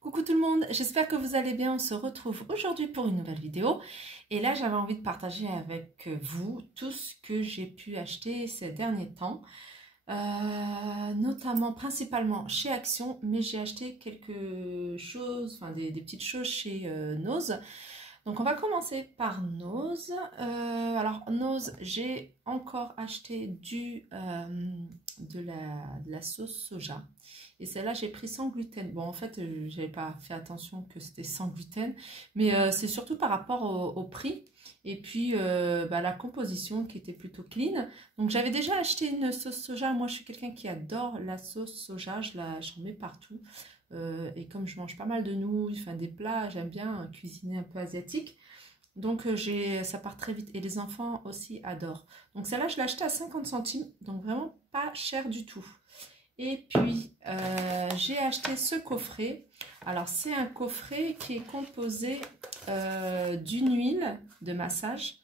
Coucou tout le monde, j'espère que vous allez bien. On se retrouve aujourd'hui pour une nouvelle vidéo. Et là, j'avais envie de partager avec vous tout ce que j'ai pu acheter ces derniers temps. Notamment, principalement chez Action, mais j'ai acheté quelque chose, enfin des petites choses chez Nose. Donc on va commencer par Nose. Alors Nose, j'ai encore acheté de la sauce soja. Et celle-là, j'ai pris sans gluten. Bon, en fait, j'avais pas fait attention que c'était sans gluten. Mais c'est surtout par rapport au prix. Et puis, la composition qui était plutôt clean. Donc, j'avais déjà acheté une sauce soja. Moi, je suis quelqu'un qui adore la sauce soja. J'en mets partout. Et comme je mange pas mal de nouilles, enfin des plats, j'aime bien cuisiner un peu asiatique. Donc, ça part très vite. Et les enfants aussi adorent. Donc, celle-là, je l'ai achetée à 50 centimes. Donc, vraiment pas cher du tout. Et puis, j'ai acheté ce coffret. Alors, c'est un coffret qui est composé d'une huile de massage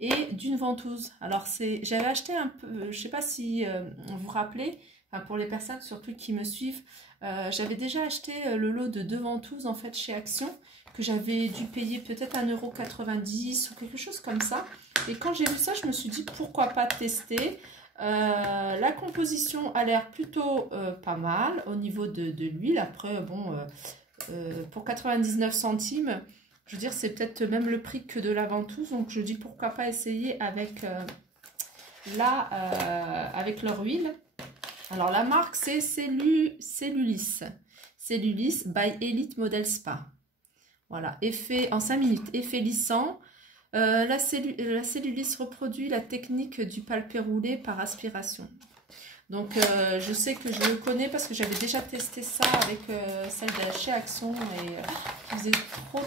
et d'une ventouse. Alors, j'avais acheté un peu, je ne sais pas si vous vous rappelez, enfin, pour les personnes surtout qui me suivent, j'avais déjà acheté le lot de 2 ventouses en fait chez Action, que j'avais dû payer peut-être 1,90 € ou quelque chose comme ça. Et quand j'ai vu ça, je me suis dit pourquoi pas tester. La composition a l'air plutôt pas mal au niveau de l'huile. Après, bon, pour 99 centimes, je veux dire, c'est peut-être même le prix que de la ventouse. Donc, je dis pourquoi pas essayer avec, avec leur huile. Alors, la marque, c'est Cellulis. Cellulis by Elite Model Spa. Voilà, effet en 5 minutes, effet lissant. La cellulite reproduit la technique du palpé roulé par aspiration. Donc, je sais que je le connais parce que j'avais déjà testé ça avec celle de chez Action et qui faisait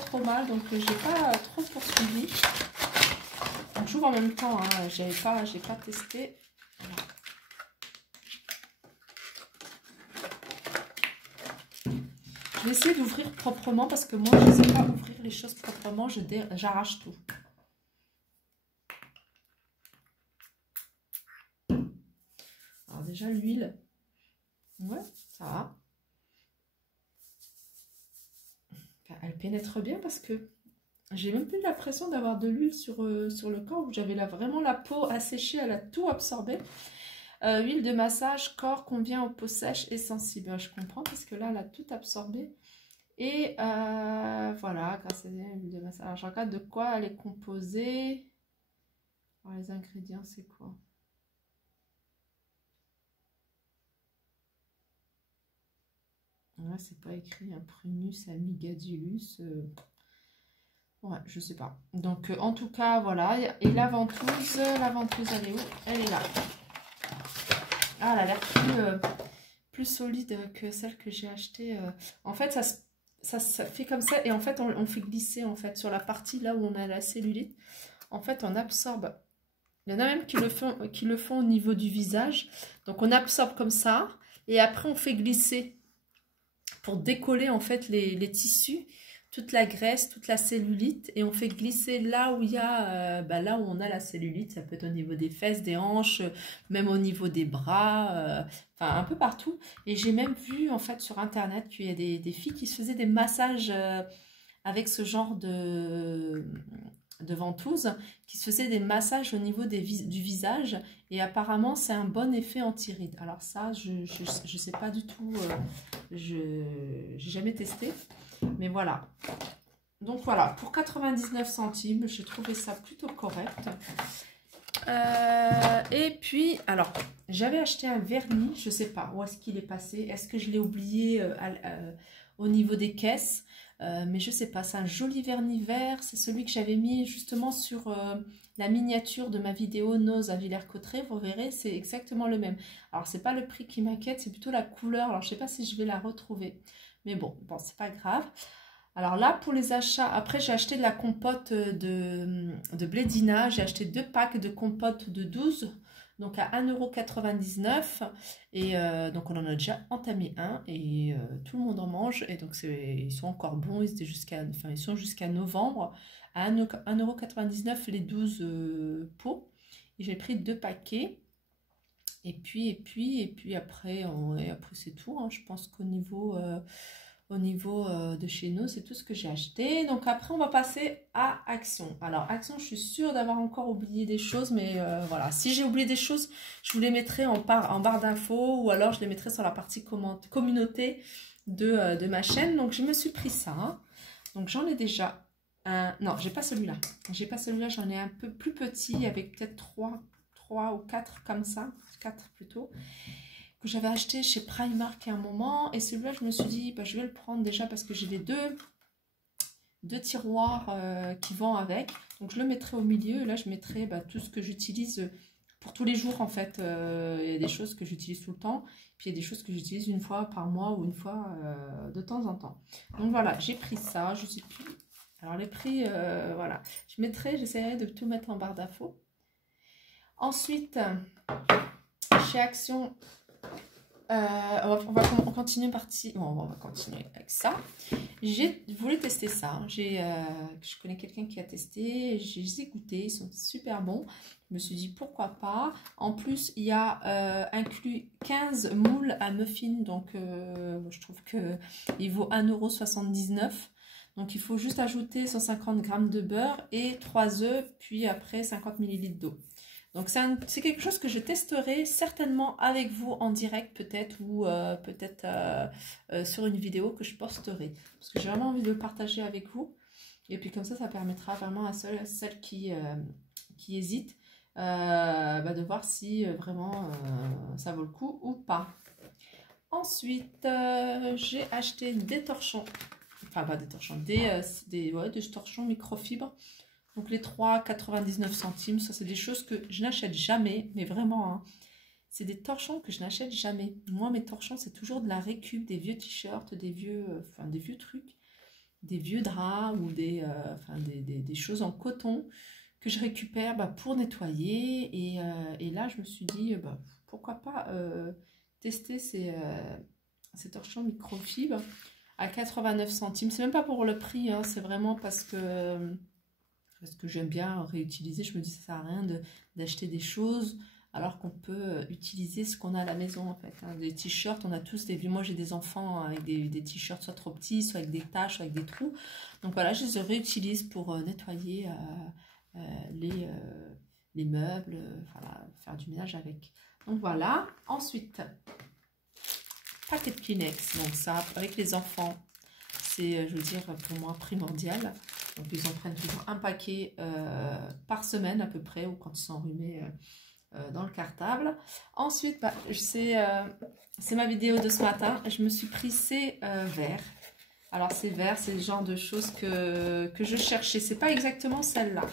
trop mal. Donc, j'ai pas trop poursuivi. Donc, j'ouvre en même temps, hein, j'ai pas testé. Voilà. Je vais essayer d'ouvrir proprement parce que moi, je ne sais pas ouvrir les choses proprement. J'arrache tout. Alors déjà l'huile, ouais, ça va. Enfin, elle pénètre bien parce que j'ai même plus l'impression d'avoir de l'huile sur le corps où j'avais vraiment la peau asséchée, elle a tout absorbé. Huile de massage, corps convient aux peaux sèches et sensibles. Je comprends parce que là, elle a tout absorbé. Et voilà, grâce à l'huile de massage. Alors je regarde de quoi elle est composée. Alors, les ingrédients, c'est quoi? Ouais, c'est pas écrit, un prunus amigadulus. Ouais, je sais pas. Donc, en tout cas, voilà. Et la ventouse, elle est où? Elle est là. Ah, elle a l'air plus solide que celle que j'ai achetée. En fait, ça fait comme ça. Et en fait, on fait glisser, en fait, sur la partie là où on a la cellulite. En fait, on absorbe. Il y en a même qui le font au niveau du visage. Donc, on absorbe comme ça. Et après, on fait glisser pour décoller en fait les tissus, toute la graisse, toute la cellulite, et on fait glisser là où il y a, là où on a la cellulite. Ça peut être au niveau des fesses, des hanches, même au niveau des bras, enfin un peu partout. Et j'ai même vu en fait sur internet qu'il y a des filles qui se faisaient des massages avec ce genre de ventouse, qui se faisaient des massages au niveau du visage, et apparemment c'est un bon effet anti-rides. Alors ça, je sais pas du tout, j'ai jamais testé, mais voilà. Donc voilà, pour 99 centimes, j'ai trouvé ça plutôt correct. Et puis, alors, j'avais acheté un vernis, je sais pas où est-ce qu'il est passé, est-ce que je l'ai oublié au niveau des caisses, mais je sais pas, c'est un joli vernis vert, c'est celui que j'avais mis justement sur la miniature de ma vidéo Nose à Villers-Cotterêts, vous verrez, c'est exactement le même. Alors, c'est pas le prix qui m'inquiète, c'est plutôt la couleur, alors je sais pas si je vais la retrouver, mais bon, c'est pas grave. Alors là, pour les achats, après j'ai acheté de la compote de Blédina. J'ai acheté 2 packs de compote de 12, donc à 1,99 €. Et donc on en a déjà entamé un et tout le monde en mange. Et donc ils sont encore bons, ils sont jusqu'à novembre à 1,99 € les 12 pots. Et j'ai pris 2 paquets. Et puis après c'est tout, hein. Je pense qu'au niveau... au niveau de chez nous, c'est tout ce que j'ai acheté. Donc après, on va passer à Action. Alors Action, je suis sûre d'avoir encore oublié des choses, mais voilà. Si j'ai oublié des choses, je vous les mettrai en barre d'infos ou alors je les mettrai sur la partie communauté de ma chaîne. Donc je me suis pris ça. Hein. Donc j'en ai déjà un. Non, j'ai pas celui-là. J'ai pas celui-là, j'en ai un peu plus petit avec peut-être 3 ou 4 comme ça. 4 plutôt. Que j'avais acheté chez Primark à un moment. Et celui-là, je me suis dit, bah, je vais le prendre déjà parce que j'ai les deux tiroirs qui vont avec. Donc, je le mettrai au milieu. Et là, je mettrai tout ce que j'utilise pour tous les jours, en fait. Il y a des choses que j'utilise tout le temps. Puis, il y a des choses que j'utilise une fois par mois ou une fois de temps en temps. Donc, voilà, j'ai pris ça. Je sais plus. Alors, les prix, voilà. J'essaierai de tout mettre en barre d'infos. Ensuite, chez Action... on va continuer on va continuer avec ça. J'ai voulu tester ça. Je connais quelqu'un qui a testé. Je les ai goûtés. Ils sont super bons. Je me suis dit pourquoi pas. En plus, il y a inclus 15 moules à muffins. Donc, je trouve qu'il vaut 1,79 €. Donc, il faut juste ajouter 150 g de beurre et 3 œufs. Puis après, 50 ml d'eau. Donc, c'est quelque chose que je testerai certainement avec vous en direct peut-être ou peut-être sur une vidéo que je posterai. Parce que j'ai vraiment envie de le partager avec vous. Et puis comme ça permettra vraiment à celles qui hésitent de voir si vraiment ça vaut le coup ou pas. Ensuite, j'ai acheté des torchons. Enfin, pas des torchons, des torchons microfibres. Donc les 3,99 centimes, ça c'est des choses que je n'achète jamais, mais vraiment, hein, c'est des torchons que je n'achète jamais. Moi, mes torchons, c'est toujours de la récup, des vieux t-shirts, des vieux trucs, des vieux draps ou des choses en coton que je récupère pour nettoyer. Et là, je me suis dit, pourquoi pas tester ces torchons microfibres à 89 centimes. C'est même pas pour le prix, hein, c'est vraiment parce que j'aime bien réutiliser. Je me dis ça sert à rien d'acheter des choses alors qu'on peut utiliser ce qu'on a à la maison en fait. Hein. Des t-shirts, on a tous moi j'ai des enfants avec des t-shirts soit trop petits, soit avec des taches, soit avec des trous. Donc voilà, je les réutilise pour nettoyer les meubles, faire du ménage avec. Donc voilà. Ensuite, paquet de Kleenex. Donc ça, avec les enfants, c'est, je veux dire, pour moi primordial. Donc, ils en prennent toujours un paquet par semaine à peu près, ou quand ils sont enrhumés dans le cartable. Ensuite, c'est ma vidéo de ce matin. Je me suis pris ces verres. Alors, ces verres, c'est le genre de choses que je cherchais. C'est pas exactement celle-là.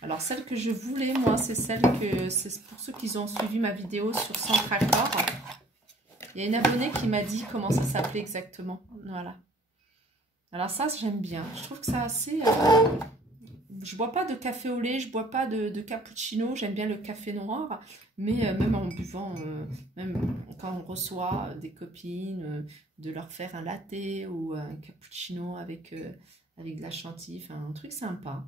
Alors, celle que je voulais, moi, c'est c'est pour ceux qui ont suivi ma vidéo sur Centracor. Il y a une abonnée qui m'a dit comment ça s'appelait exactement. Voilà. Alors ça, j'aime bien. Je trouve que c'est assez... je bois pas de café au lait, je bois pas de cappuccino. J'aime bien le café noir. Mais même en buvant, même quand on reçoit des copines, de leur faire un latte ou un cappuccino avec de la chantilly. Enfin, un truc sympa.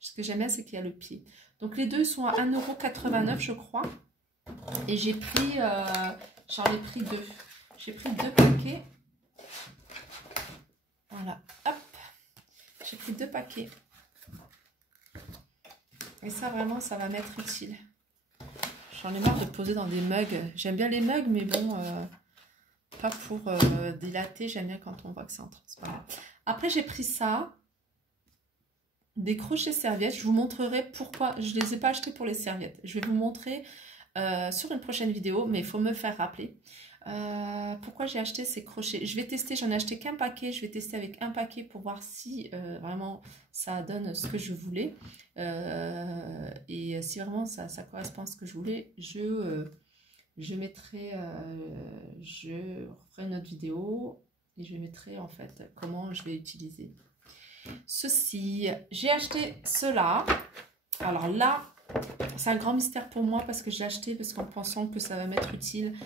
Ce que j'aime bien, c'est qu'il y a le pied. Donc les deux sont à 1,89 €, je crois. Et j'ai pris... j'en ai pris 2. J'ai pris 2 paquets. Voilà, hop, j'ai pris 2 paquets. Et ça, vraiment, ça va m'être utile. J'en ai marre de poser dans des mugs. J'aime bien les mugs, mais bon, pas pour dilater. J'aime bien quand on voit que c'est en transparent. Après, j'ai pris ça. Des crochets serviettes. Je vous montrerai pourquoi. Je ne les ai pas achetés pour les serviettes. Je vais vous montrer sur une prochaine vidéo, mais il faut me faire rappeler. Pourquoi j'ai acheté ces crochets. Je vais tester, j'en ai acheté qu'un paquet, je vais tester avec un paquet pour voir si vraiment ça donne ce que je voulais et si vraiment ça correspond à ce que je voulais, je mettrai, je ferai une autre vidéo et je mettrai en fait comment je vais utiliser ceci. J'ai acheté cela, alors là c'est un grand mystère pour moi parce que j'ai acheté parce qu'en pensant que ça va m'être utile.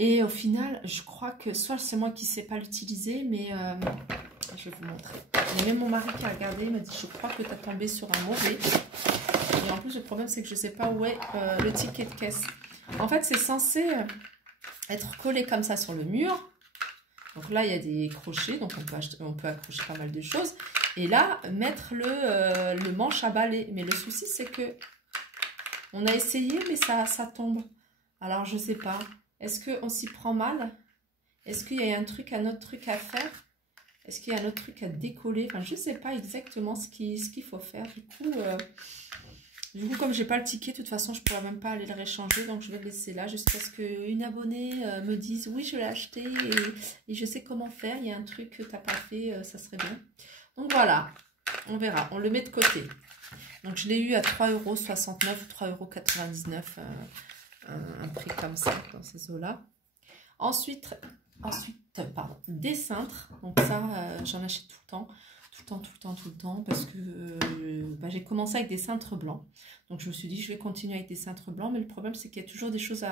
Et au final, je crois que soit c'est moi qui ne sais pas l'utiliser, mais je vais vous montrer. Il y a même mon mari qui a regardé, il m'a dit, je crois que tu as tombé sur un mauvais. Et en plus, le problème, c'est que je ne sais pas où est le ticket de caisse. En fait, c'est censé être collé comme ça sur le mur. Donc là, il y a des crochets, donc on peut accrocher pas mal de choses. Et là, mettre le manche à balai. Mais le souci, c'est que on a essayé, mais ça tombe. Alors, je sais pas. Est-ce qu'on s'y prend mal? Est-ce qu'il y a un autre truc à faire? Est-ce qu'il y a un autre truc à décoller? Enfin, je sais pas exactement ce qu'il faut faire. Du coup, comme j'ai pas le ticket, de toute façon, je pourrais même pas aller le réchanger. Donc, je vais le laisser là jusqu'à ce qu'une abonnée me dise « Oui, je l'ai acheté et je sais comment faire. Il y a un truc que tu n'as pas fait, ça serait bien. » Donc, voilà. On verra. On le met de côté. Donc, je l'ai eu à 3,69 €, 3,99 €. Un prix comme ça, dans ces eaux-là. Ensuite, pardon, des cintres. Donc, ça, j'en achète tout le temps. Tout le temps, parce que j'ai commencé avec des cintres blancs. Donc je me suis dit je vais continuer avec des cintres blancs, mais le problème c'est qu'il y a toujours des choses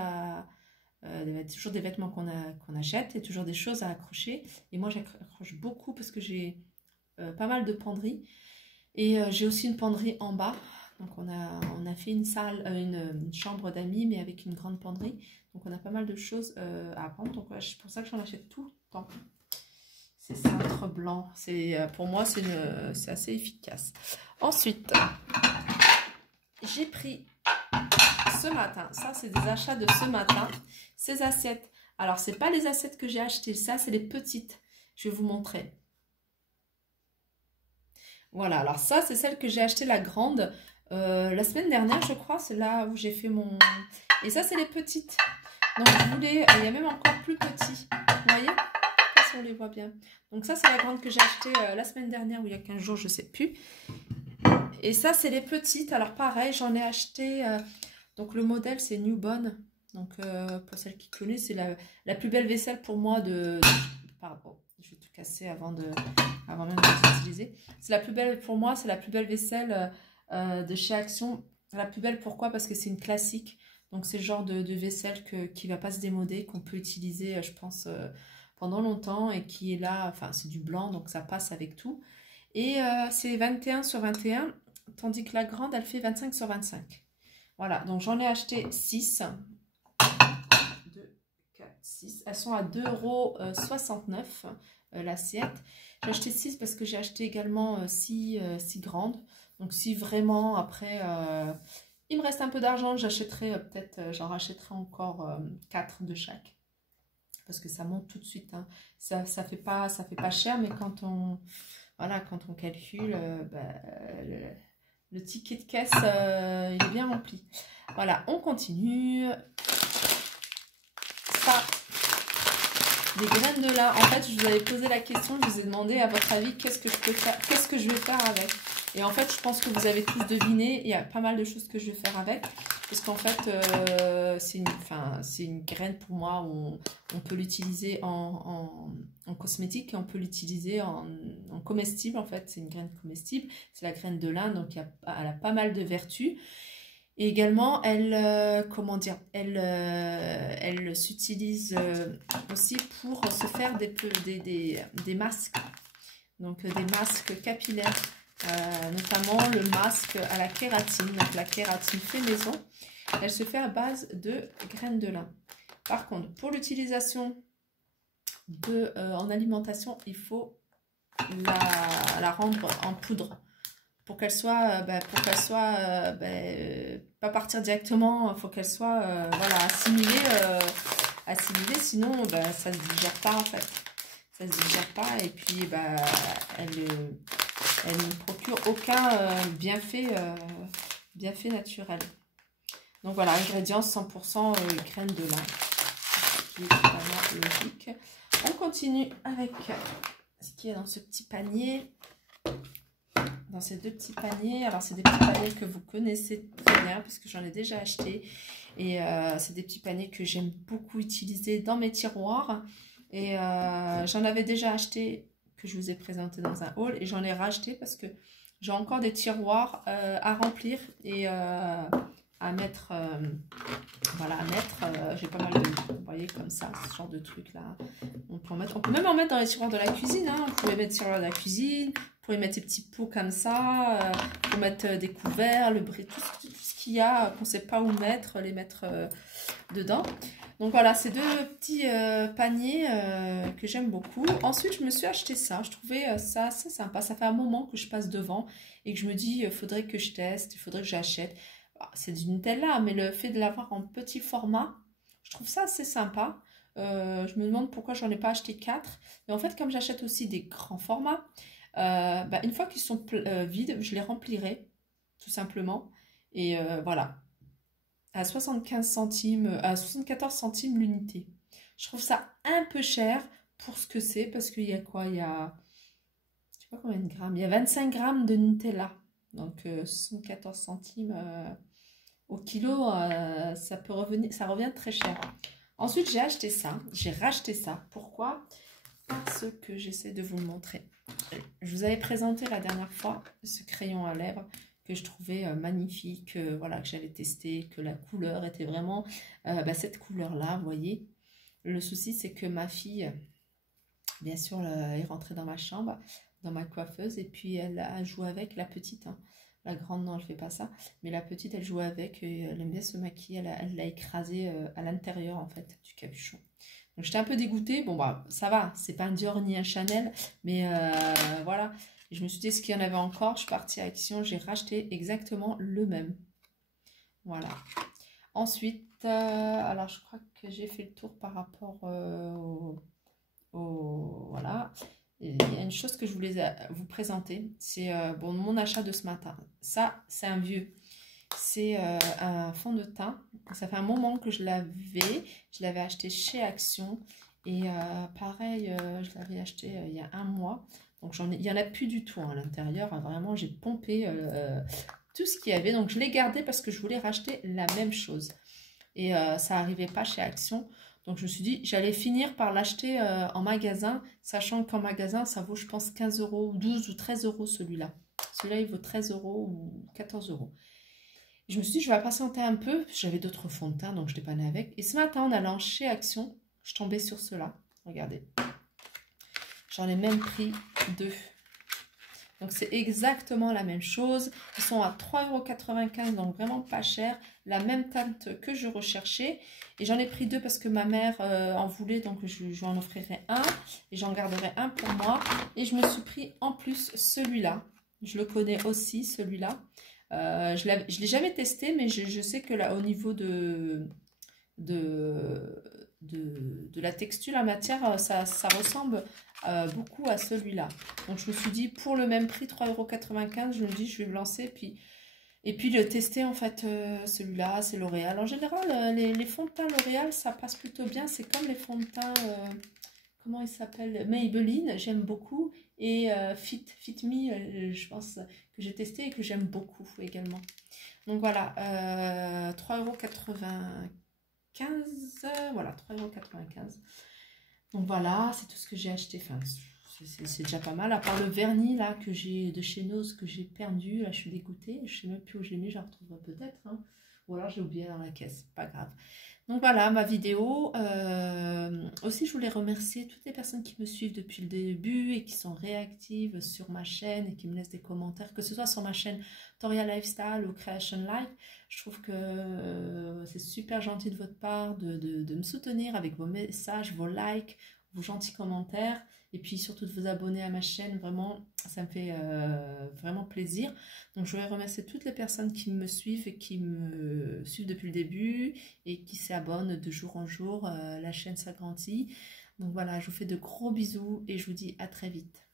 toujours des vêtements qu'on achète et toujours des choses à accrocher. Et moi j'accroche beaucoup parce que j'ai pas mal de penderies et j'ai aussi une penderie en bas. Donc on a fait une chambre d'amis mais avec une grande penderie. Donc on a pas mal de choses à prendre. Donc c'est pour ça que j'en achète tout le temps. Ces cintres blancs, pour moi, c'est assez efficace. Ensuite, j'ai pris ce matin, ça c'est des achats de ce matin, ces assiettes. Alors, ce n'est pas les assiettes que j'ai achetées, ça c'est les petites. Je vais vous montrer. Voilà, alors ça c'est celle que j'ai acheté la grande la semaine dernière, je crois. C'est là où j'ai fait mon... Et ça c'est les petites. Donc, je voulais... Il y a même encore plus petit. Vous voyez ? On les voit bien. Donc ça c'est la grande que j'ai achetée la semaine dernière ou il y a 15 jours, je sais plus. Et ça c'est les petites. Alors pareil, j'en ai acheté. Donc le modèle c'est Newborn. Donc pour celles qui connaissent, c'est la plus belle vaisselle pour moi pardon, je vais tout casser avant même de l'utiliser. C'est la plus belle pour moi, c'est la plus belle vaisselle de chez Action. La plus belle pourquoi? Parce que c'est une classique. Donc c'est le genre de vaisselle qui va pas se démoder, qu'on peut utiliser, je pense... pendant longtemps et qui est là, enfin c'est du blanc donc ça passe avec tout et c'est 21 sur 21 tandis que la grande elle fait 25 sur 25. Voilà, donc j'en ai acheté 6, 2, 4, 6, elles sont à 2,69 € l'assiette. J'ai acheté 6 parce que j'ai acheté également 6 grandes, donc si vraiment après il me reste un peu d'argent, j'achèterai peut-être, j'en rachèterai encore 4 de chaque. Parce que ça monte tout de suite. Hein. Ça fait pas cher, mais quand on calcule, le ticket de caisse, il est bien rempli. Voilà, on continue. Ça, des graines de lin. En fait, je vous avais posé la question, je vous ai demandé à votre avis qu'est-ce que je peux faire, qu'est-ce que je vais faire avec. Et en fait, je pense que vous avez tous deviné, il y a pas mal de choses que je vais faire avec. Parce qu'en fait, c'est une graine pour moi où on peut l'utiliser en cosmétique et on peut l'utiliser en comestible. En fait, c'est une graine comestible. C'est la graine de lin, donc elle a pas mal de vertus. Et également, elle s'utilise aussi pour se faire des masques. Donc, des masques capillaires. Notamment le masque à la kératine. Donc la kératine fait maison, elle se fait à base de graines de lin. Par contre, pour l'utilisation en alimentation, il faut la rendre en poudre pour qu'elle soit, pas partir directement, il faut qu'elle soit assimilée, sinon ça ne se digère pas en fait. Ça ne se digère pas et puis elle ne procure aucun bienfait naturel. Donc voilà, ingrédients 100% graines de lin. Ce qui est totalement logique. On continue avec ce qui est dans ce petit panier. Dans ces deux petits paniers. Alors c'est des petits paniers que vous connaissez très bien puisque j'en ai déjà acheté. Et c'est des petits paniers que j'aime beaucoup utiliser dans mes tiroirs. Et j'en avais déjà acheté, que je vous ai présenté dans un haul, et j'en ai racheté parce que j'ai encore des tiroirs à remplir et à mettre, j'ai pas mal de, vous voyez comme ça, ce genre de trucs là, on peut même en mettre dans les tiroirs de la cuisine, hein. On pourrait mettre tiroirs de la cuisine, vous pouvez mettre des petits pots comme ça, vous pouvez mettre des couverts, le bris, tout ce qu'il y a, qu'on ne sait pas où mettre, les mettre dedans. Donc voilà, ces deux petits paniers que j'aime beaucoup. Ensuite, je me suis acheté ça. Je trouvais ça assez sympa. Ça fait un moment que je passe devant et que je me dis, il faudrait que je teste, il faudrait que j'achète. C'est du Nutella, mais le fait de l'avoir en petit format, je trouve ça assez sympa. Je me demande pourquoi j'en ai pas acheté 4. Mais en fait, comme j'achète aussi des grands formats, une fois qu'ils sont vides, je les remplirai, tout simplement. Et voilà, à 75 centimes, à 74 centimes l'unité. Je trouve ça un peu cher pour ce que c'est, parce qu'il y a quoi? Il y a, je sais pas combien de grammes, il y a 25 grammes de Nutella. Donc 74 centimes au kilo, ça peut revenir, ça revient très cher. Ensuite, j'ai acheté ça, j'ai racheté ça. Pourquoi? Parce que j'essaie de vous le montrer. Je vous avais présenté la dernière fois ce crayon à lèvres que je trouvais magnifique, voilà, que j'avais testé, que la couleur était vraiment cette couleur-là, vous voyez. Le souci, c'est que ma fille, bien sûr, est rentrée dans ma chambre, dans ma coiffeuse, et puis elle a joué avec la petite. Hein. La grande, non, elle ne fait pas ça. Mais la petite, elle joue avec, et elle aime bien se maquiller, elle l'a écrasé à l'intérieur, en fait, du capuchon. Donc j'étais un peu dégoûtée. Bon, bah, ça va, c'est pas un Dior ni un Chanel, mais voilà. Et je me suis dit, est-ce qu'il y en avait encore? Je suis partie à Action, j'ai racheté exactement le même. Voilà. Ensuite, alors je crois que j'ai fait le tour par rapport voilà. Et il y a une chose que je voulais vous présenter. C'est bon, mon achat de ce matin. Ça, c'est un vieux. C'est un fond de teint. Ça fait un moment que je l'avais. Je l'avais acheté chez Action. Et pareil, je l'avais acheté il y a un mois. Donc il n'y en a plus du tout à l'intérieur. Vraiment, j'ai pompé tout ce qu'il y avait. Donc je l'ai gardé parce que je voulais racheter la même chose. Et ça n'arrivait pas chez Action. Donc je me suis dit, j'allais finir par l'acheter en magasin, sachant qu'en magasin, ça vaut, je pense, 15 euros, 12 ou 13 euros celui-là. Celui-là, il vaut 13 euros ou 14 euros. Je me suis dit, je vais patienter un peu. J'avais d'autres fonds de teint, donc je n'ai pas né avec. Et ce matin, en allant chez Action, je tombais sur ceux-là. Regardez. J'en ai même pris 2. Donc c'est exactement la même chose. Ils sont à 3,95 €, donc vraiment pas cher. La même teinte que je recherchais. Et j'en ai pris 2 parce que ma mère en voulait, donc je lui en offrirai un. Et j'en garderai un pour moi. Et je me suis pris en plus celui-là. Je le connais aussi, celui-là. Je ne l'ai jamais testé, mais je sais que là, au niveau de la texture, la matière, ça ressemble beaucoup à celui-là. Donc je me suis dit, pour le même prix, 3,95 €, je me dis, je vais me lancer. Et puis le tester, en fait, celui-là, c'est L'Oréal. En général, les fonds de teint L'Oréal, ça passe plutôt bien. C'est comme les fonds de teint, comment ils s'appellent? Maybelline, j'aime beaucoup. Et Fit Me, je pense que j'ai testé et que j'aime beaucoup également. Donc voilà, 3,95 €, voilà, 3,95 €. Donc voilà, c'est tout ce que j'ai acheté. Enfin, c'est déjà pas mal. À part le vernis là que j'ai de chez Nose que j'ai perdu, là je suis dégoûtée. Je sais même plus où je l'ai mis, je la retrouverai peut-être. Hein. Ou alors j'ai oublié dans la caisse, pas grave. Donc voilà ma vidéo. Aussi je voulais remercier toutes les personnes qui me suivent depuis le début et qui sont réactives sur ma chaîne et qui me laissent des commentaires, que ce soit sur ma chaîne Toria Lifestyle ou Creation Life. Je trouve que c'est super gentil de votre part de me soutenir avec vos messages, vos likes, vos gentils commentaires. Et puis surtout de vous abonner à ma chaîne, vraiment, ça me fait vraiment plaisir. Donc je voudrais remercier toutes les personnes qui me suivent et qui me suivent depuis le début et qui s'abonnent de jour en jour. La chaîne s'agrandit. Donc voilà, je vous fais de gros bisous et je vous dis à très vite.